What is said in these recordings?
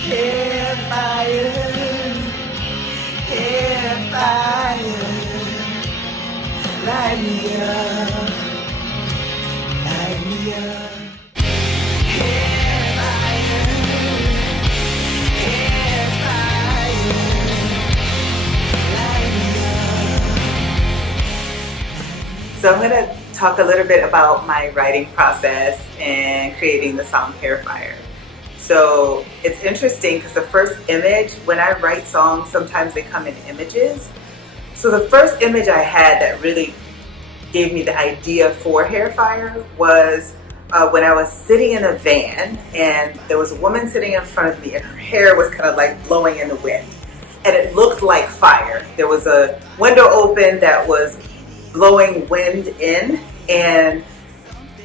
Hair fire, hair fire, light me up, light me up. Hair fire, hair fire, light me up. So I'm going to talk a little bit about my writing process and creating the song Hair Fire. So it's interesting because the first image, when I write songs, sometimes they come in images. So the first image I had that really gave me the idea for Hair Fire was when I was sitting in a van and there was a woman sitting in front of me and her hair was kind of like blowing in the wind. And it looked like fire. There was a window open that was blowing wind in, and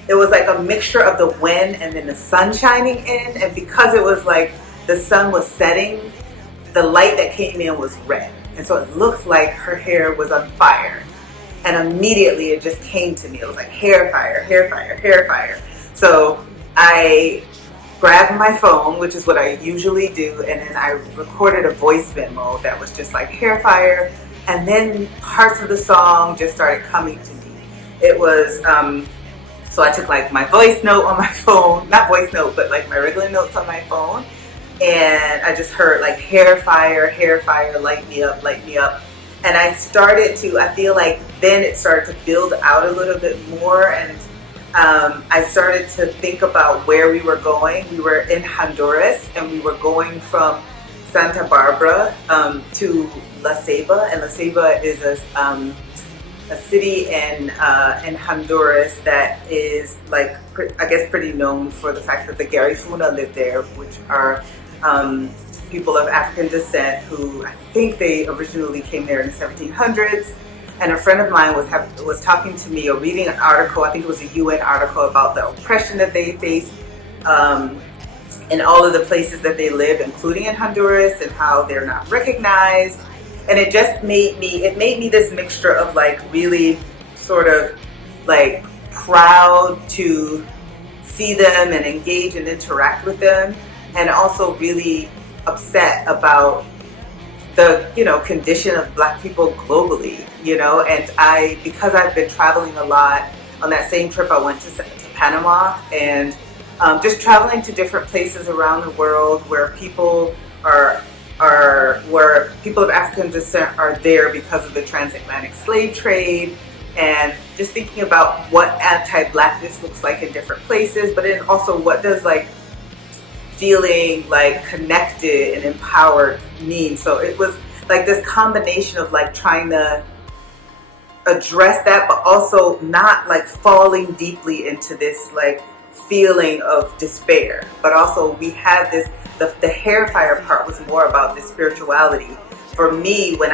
it was like a mixture of the wind and then the sun shining in, and because it was like the sun was setting, the light that came in was red, and so it looked like her hair was on fire. And immediately it just came to me. It was like hair fire, hair fire, hair fire. So I grabbed my phone, which is what I usually do, and then I recorded a voice memo that was just like hair fire, and then parts of the song just started coming to me. It was so I took like my voice note on my phone, not voice note, but like my regular notes on my phone. And I just heard like hair fire, light me up, light me up. And I started to, I feel like then it started to build out a little bit more. And I started to think about where we were going. We were in Honduras and we were going from Santa Barbara to La Ceiba. And La Ceiba is a city in Honduras that is like, I guess, pretty known for the fact that the Garifuna live there, which are people of African descent who I think they originally came there in the 1700s. And a friend of mine was talking to me or reading an article, I think it was a UN article about the oppression that they faced in all of the places that they live, including in Honduras, and how they're not recognized. And it just made me this mixture of like really sort of like proud to see them and engage and interact with them, and also really upset about the, condition of Black people globally, and because I've been traveling a lot. On that same trip I went to Panama, and just traveling to different places around the world where people where people of African descent are there because of the transatlantic slave trade, and just thinking about what anti-Blackness looks like in different places, but then also what does like feeling like connected and empowered mean. So it was like this combination of like trying to address that, but also not like falling deeply into this like feeling of despair. But also we had this, the hair fire part was more about the spirituality. For me, when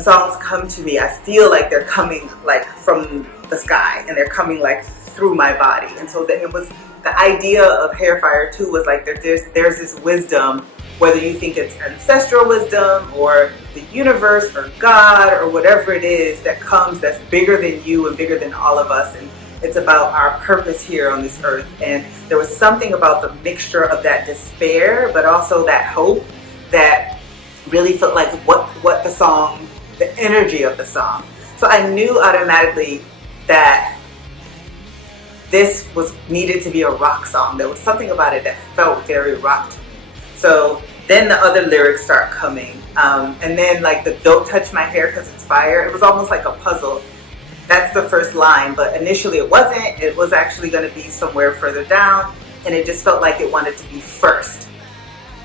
songs come to me, I feel like they're coming like from the sky and they're coming like through my body. And so then it was the idea of hair fire too, was like there's this wisdom, whether you think it's ancestral wisdom or the universe or God or whatever it is that comes, that's bigger than you and bigger than all of us. And it's about our purpose here on this earth. And there was something about the mixture of that despair, but also that hope, that really felt like what the song, the energy of the song. So I knew automatically that this was needed to be a rock song. There was something about it that felt very rock to me. So then the other lyrics start coming. And then like the "Don't touch my hair because it's fire," it was almost like a puzzle. That's the first line, but initially it wasn't. It was actually going to be somewhere further down, and it just felt like it wanted to be first.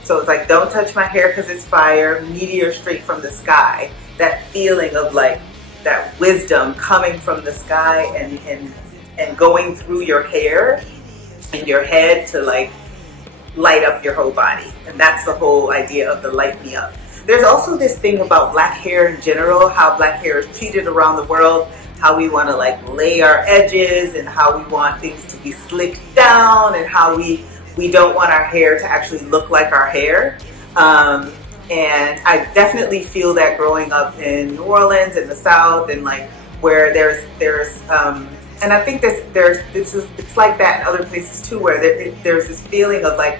So it's like, don't touch my hair because it's fire, meteor straight from the sky. That feeling of like that wisdom coming from the sky and going through your hair and your head to like light up your whole body. And that's the whole idea of the light me up. There's also this thing about Black hair in general, how Black hair is treated around the world, how we want to like lay our edges and how we want things to be slicked down, and how we don't want our hair to actually look like our hair. And I definitely feel that growing up in New Orleans, in the South, and like where there's and I think it's like that in other places too, where there's this feeling of like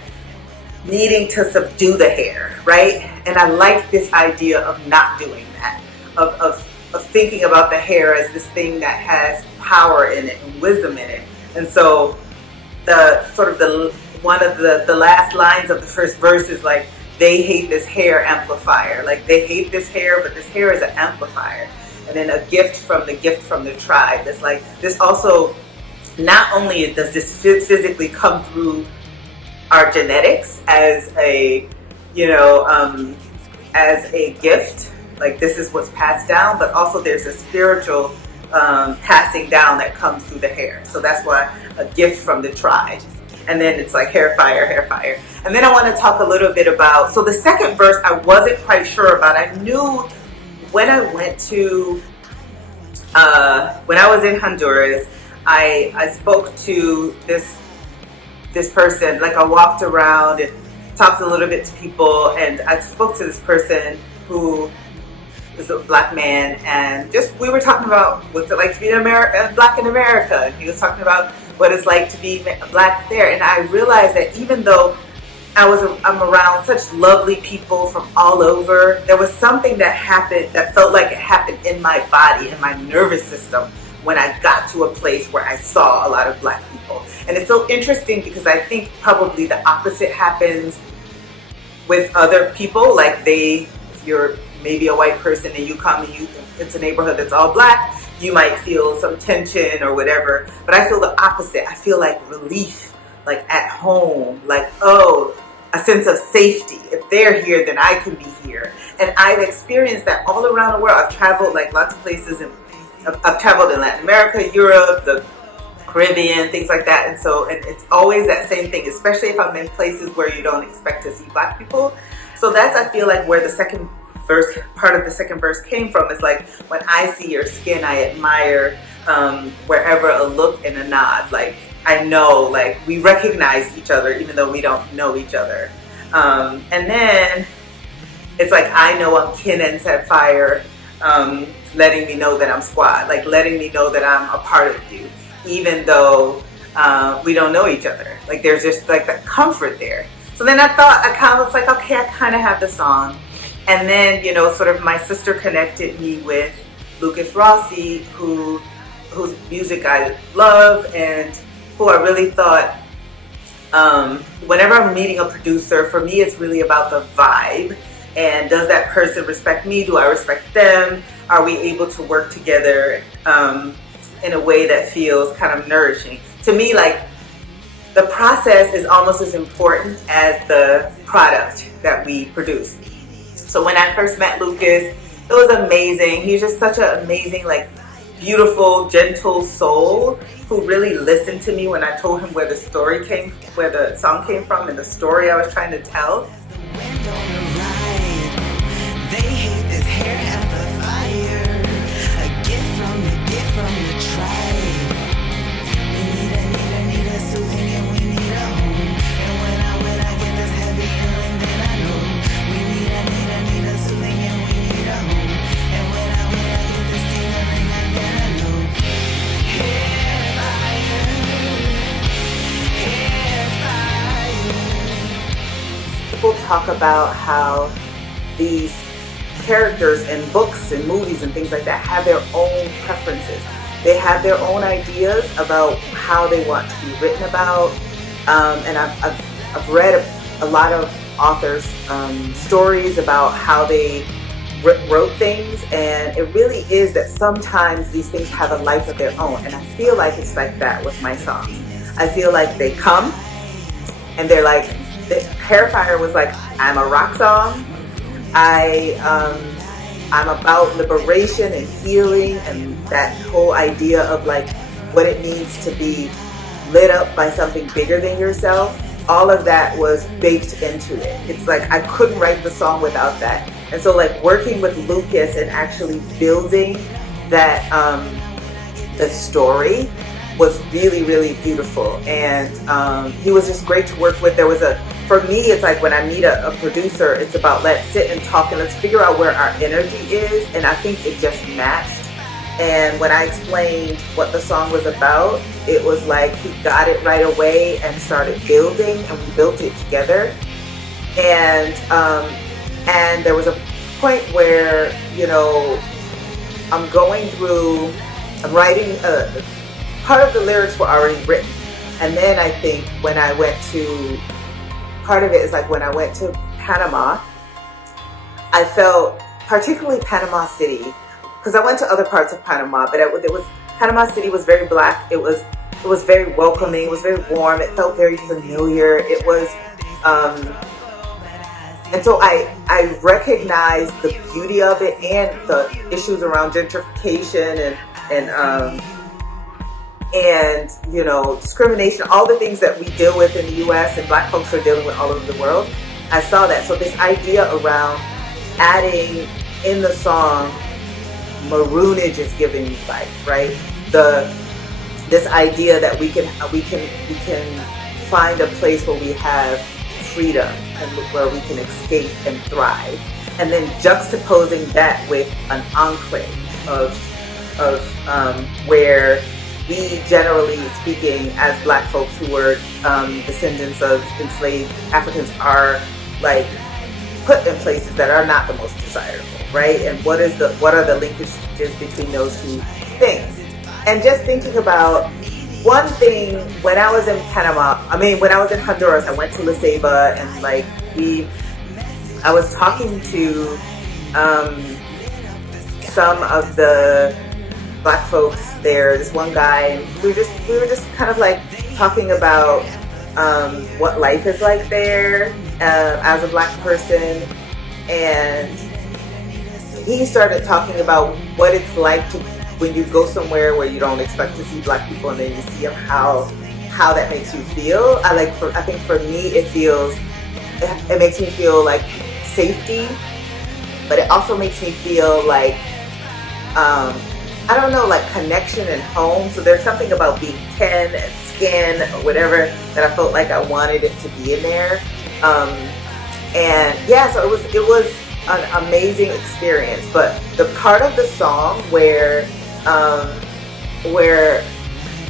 needing to subdue the hair, right? And I like this idea of not doing that, of thinking about the hair as this thing that has power in it and wisdom in it. And so the sort of the one of the last lines of the first verse is like, they hate this hair amplifier. Like, they hate this hair, but this hair is an amplifier. And then a gift from the tribe. It's like, this also, not only does this physically come through our genetics as a, as a gift, like this is what's passed down, but also there's a spiritual passing down that comes through the hair. So that's why a gift from the tribe. And then it's like hair fire, hair fire. And then I want to talk a little bit about, so the second verse I wasn't quite sure about. I knew when I went to, when I was in Honduras, I spoke to this person. Like, I walked around and talked a little bit to people, and I spoke to this person who is a black man, and just we were talking about what's it like to be black in America. And he was talking about what it's like to be black there, and I realized that even though I'm around such lovely people from all over, there was something that happened that felt like it happened in my body, in my nervous system, when I got to a place where I saw a lot of black people. And it's so interesting because I think probably the opposite happens with other people. Like, if you're maybe a white person and you come and it's a neighborhood that's all black, you might feel some tension or whatever. But I feel the opposite. I feel like relief, like at home, like, oh, a sense of safety. If they're here, then I can be here. And I've experienced that all around the world. I've traveled like lots of places, and I've traveled in Latin America, Europe, the Caribbean, things like that. And so, and it's always that same thing, especially if I'm in places where you don't expect to see black people. So that's, I feel like, where the second verse, part of the second verse came from. Is like, when I see your skin, I admire wherever a look and a nod. Like, I know, like, we recognize each other even though we don't know each other. And then it's like, I know I'm kin and set fire, letting me know that I'm squad, like letting me know that I'm a part of you, even though we don't know each other. Like, there's just like that comfort there. So then I kind of was like, okay, I kind of have the song. And then, sort of my sister connected me with Lukas Rossi, whose music I love, and who I really thought, whenever I'm meeting a producer, for me it's really about the vibe. And does that person respect me? Do I respect them? Are we able to work together in a way that feels kind of nourishing? To me, like, the process is almost as important as the product that we produce. So when I first met Lukas, it was amazing. He's just such an amazing, like, beautiful, gentle soul who really listened to me when I told him where the song came from, and the story I was trying to tell. People talk about how these characters in books and movies and things like that have their own preferences. They have their own ideas about how they want to be written about. And I've read a lot of authors' stories about how they wrote things, and it really is that sometimes these things have a life of their own. And I feel like it's like that with my songs. I feel like they come and they're like, Hair Fire was like, I'm a rock song. I'm about liberation and healing, and that whole idea of like what it means to be lit up by something bigger than yourself. All of that was baked into it. It's like I couldn't write the song without that. And so, like, working with Lukas and actually building that the story was really, really beautiful. And he was just great to work with. For me, it's like when I meet a producer, it's about let's sit and talk and let's figure out where our energy is. And I think it just matched. And when I explained what the song was about, it was like he got it right away and started building, and we built it together. And there was a point where, you know, I'm going through, I'm writing, part of the lyrics were already written. And then I think when I went to, part of it is like when I went to Panama, I felt, particularly Panama City, because I went to other parts of Panama, but it was, Panama City was very black. It was very welcoming. It was very warm. It felt very familiar. It was, and so I recognized the beauty of it and the issues around gentrification and you know, discrimination, all the things that we deal with in the U.S. and black folks are dealing with all over the world. I saw that. So this idea around adding in the song, maroonage is giving me life, right? This idea that we can find a place where we have freedom and where we can escape and thrive, and then juxtaposing that with an enclave of where we, generally speaking, as black folks who were descendants of enslaved Africans, are like put in places that are not the most desirable, right? And what are the linkages between those two things? And just thinking about one thing, when I was in Panama, when I was in Honduras, I went to La Ceiba, and like I was talking to some of the black folks there, this one guy, and we were just kind of like talking about what life is like there as a black person, and he started talking about what it's like to, when you go somewhere where you don't expect to see black people and then you see them, how that makes you feel. I think for me it makes me feel like safety, but it also makes me feel like I don't know, like connection and home. So there's something about being kin and skin or whatever that I felt like I wanted it to be in there. And yeah, so it was an amazing experience. But the part of the song where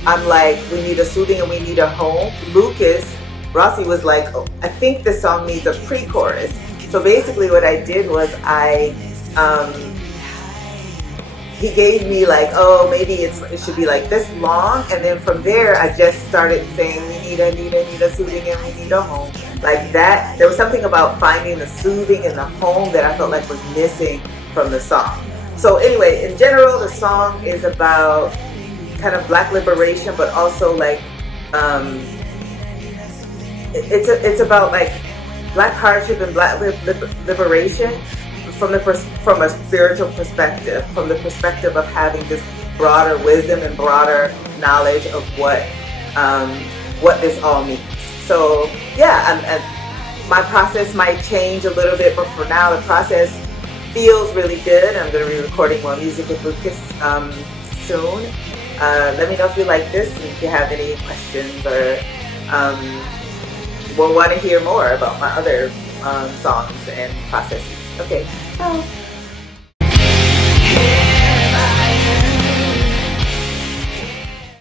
I'm like, we need a soothing and we need a home, Lukas Rossi was like, oh, I think this song needs a pre-chorus. So basically what I did was he gave me like, oh, maybe it should be like this long, and then from there I just started saying we need a soothing and we need a home, like that. There was something about finding the soothing and the home that I felt like was missing from the song. So anyway, in general, the song is about kind of black liberation, but also like it's about like black hardship and black liberation from a spiritual perspective, from the perspective of having this broader wisdom and broader knowledge of what this all means. So yeah, my process might change a little bit, but for now the process feels really good. I'm going to be recording more music with Lukas soon. Let me know if you like this, and if you have any questions or will want to hear more about my other songs and processes. Okay, bye.